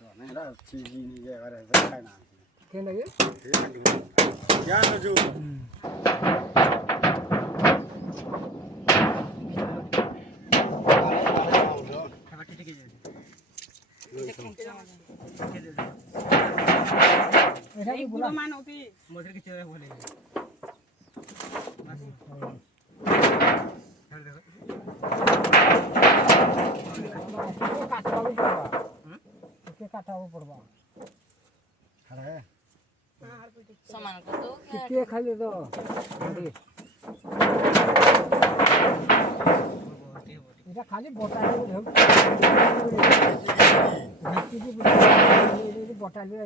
मेरा चीज ही नहीं है अरे खाना क्या लगे क्या न जो ऐसा भी बोला मान होती मधुर की चीज़ बोले काटा पड़वा अरे सामान को तो कितने खाली दो अरे इधर खाली बोटा ले हम किसी भी बोटा ले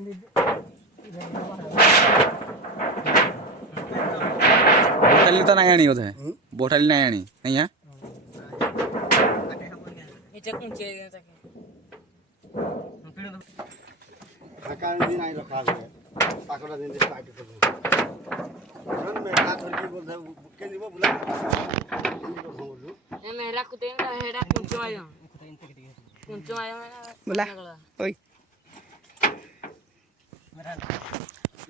बोटाली तो नहीं आनी होता है बोटाली नहीं आनी नहीं है इचे कुंचे तक आकार दिन आई रखा है पाकड़ा दिन स्टार्ट कर दो रन में हाथ धर के बोल के नहीं बुला ए मेरा कुतेन का हेडा कुंचो आयो बोला ओए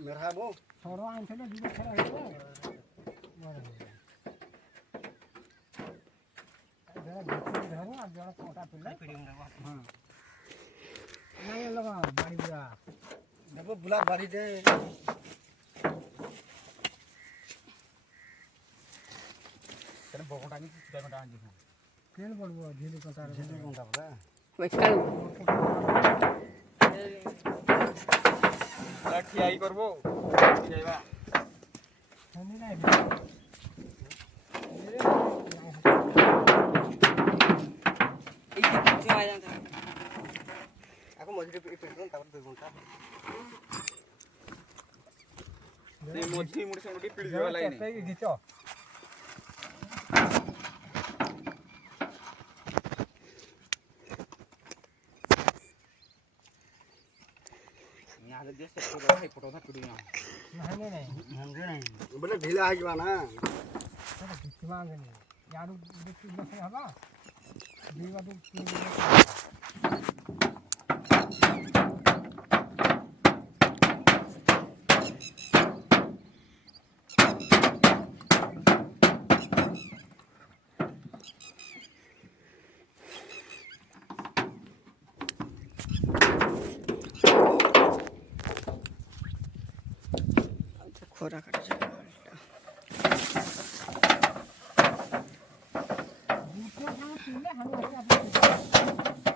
मेरा वो थोड़ा आंसर ना जीवन खरा है जरा घुस धरो और जरा कोटा पिल्ला हां नहीं लगा बाड़ी बुआ देखो बुला बारी दे तेरे बोकोटा नहीं छुटा कोटा आंजी केल पड़बो झीली कोटा झेले कोटा पड़ा बैठल लाठी आई करबो जाइबा हनी नहीं इचे कुंचो आयो आको मझे पेट्रोल तापर 2 घंटा नहीं मोजी मुड़ी से मुड़ी पिड़ जावा लाइन चप्पे की खींचो यहाँ से जैसे फोटो था पिड़ गया नहीं हम नहीं बोले ढीला है ना तो कितना नहीं यार देखि न हवा दीवा तो खोरा काट जा दूसरा खाना पीले हम ऐसे अपने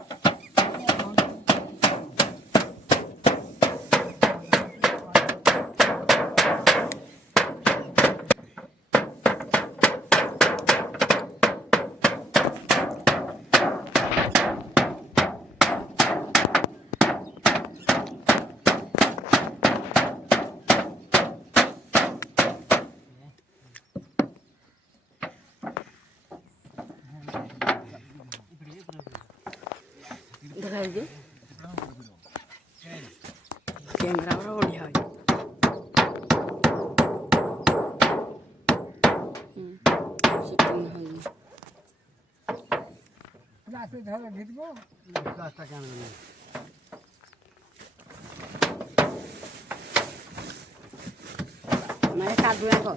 दिखाई दे कैमरा वाला बढ़िया है शूटिंग है रास्ते धर घिचबो रास्ता क्या नहीं मैं काट दूंगा को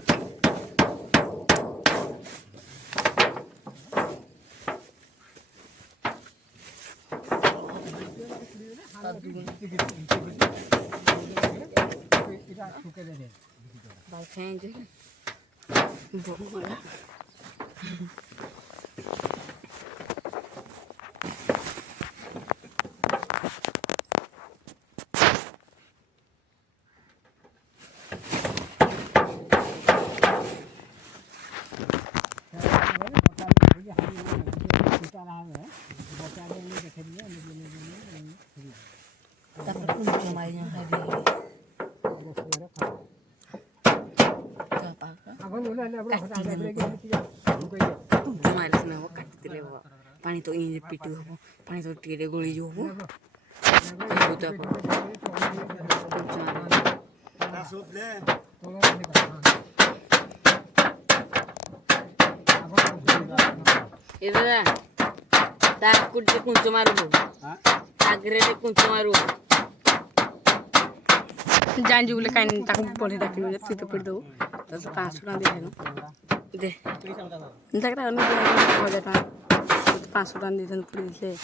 इधर ठुके दे बाल खेंच बोला तक कुंचो मारियो है पानी तो इन पिटी हो पानी तो टीरे गोली जो हो इधर ता कुछ कुछ मारो ଆଗରେ କୁଞ୍ଚ ମାରୁ ଜାଣିଛୁ ବୋଲେ କାଇଁ ତାକୁ ପଢ଼ି ଡାକିବୁ ଯେ ତୁ ତ ପଢ଼ି ଦେବୁ ତ 500 ଟଙ୍କା ଦେଇଦେଲୁ ଦେ ଦେଖରେ ଅନୁ 1000 ଟଙ୍କା 500 ଟଙ୍କା ଦେଇଥାନ୍ତୁ ପଢ଼ି ଦେଇଥିଲେ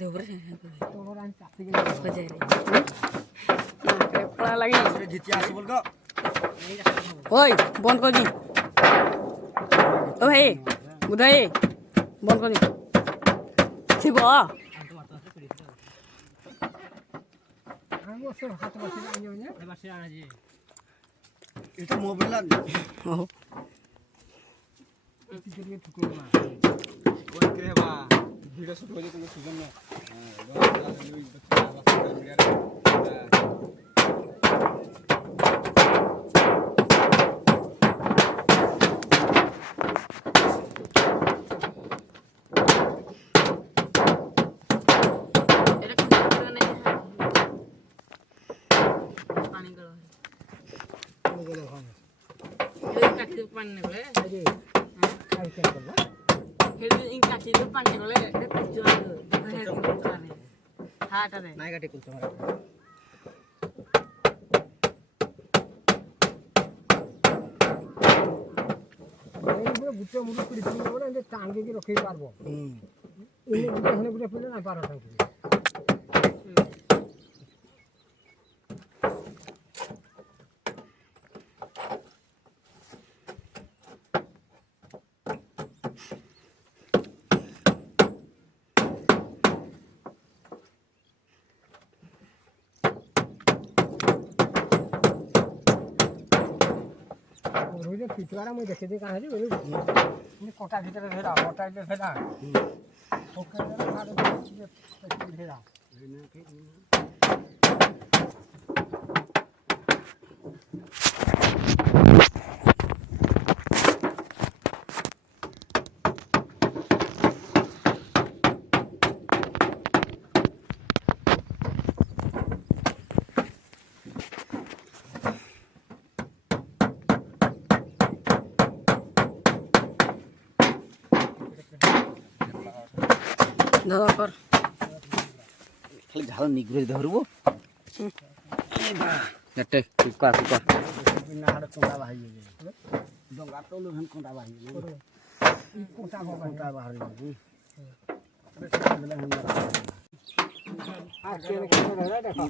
ଦେବରେ ପଳା ଲାଗି ঘিচি আসি বলতো ওই বন্ধ করবি ও ভাই বুধাই বন্ধ করবি ଥିବ ଆମ ସେ ହାତ ବସିଲା ଆଣିବ ଯେ এটা মোবাইল না ଓହୋ ଟିକେ ଠୁକୁମା ভিডিও শুট হয়ে তুমি সুজন না এটা কুঞ্চ নাই পানি গলো এটা কাটি পানি নেবে আরে খাই কেন করলা হেডি ইন কাটি পানি গলে এটা কুঞ্চ মারু হাটারে নাই কাটে কুলতে মারা এই পুরো গুটে মুড়ি পিড়ি পিড়ি বলে এতে টাঙ্গি কি রখাই পারবো এই গুটে হনে গুটে পিলে না পারো টাঙ্গি রোজে পিটুয়ারা মই দেখে দিই কাহে বলি কোটা ভিতরে ধরা মোটা ভিতরে ধরা ওকে ধরা ধরা দাদা কর খালি ঝাল নিগ্রহ ধরবো এটে কুকার কুকার না হাড় কোটা বাহাই যাবে ডঙ্গা তো লোহন কোটা বাহাই যাবে কোটা কোটা বাহাই যাবে আর কেন কেন ধরা দেখো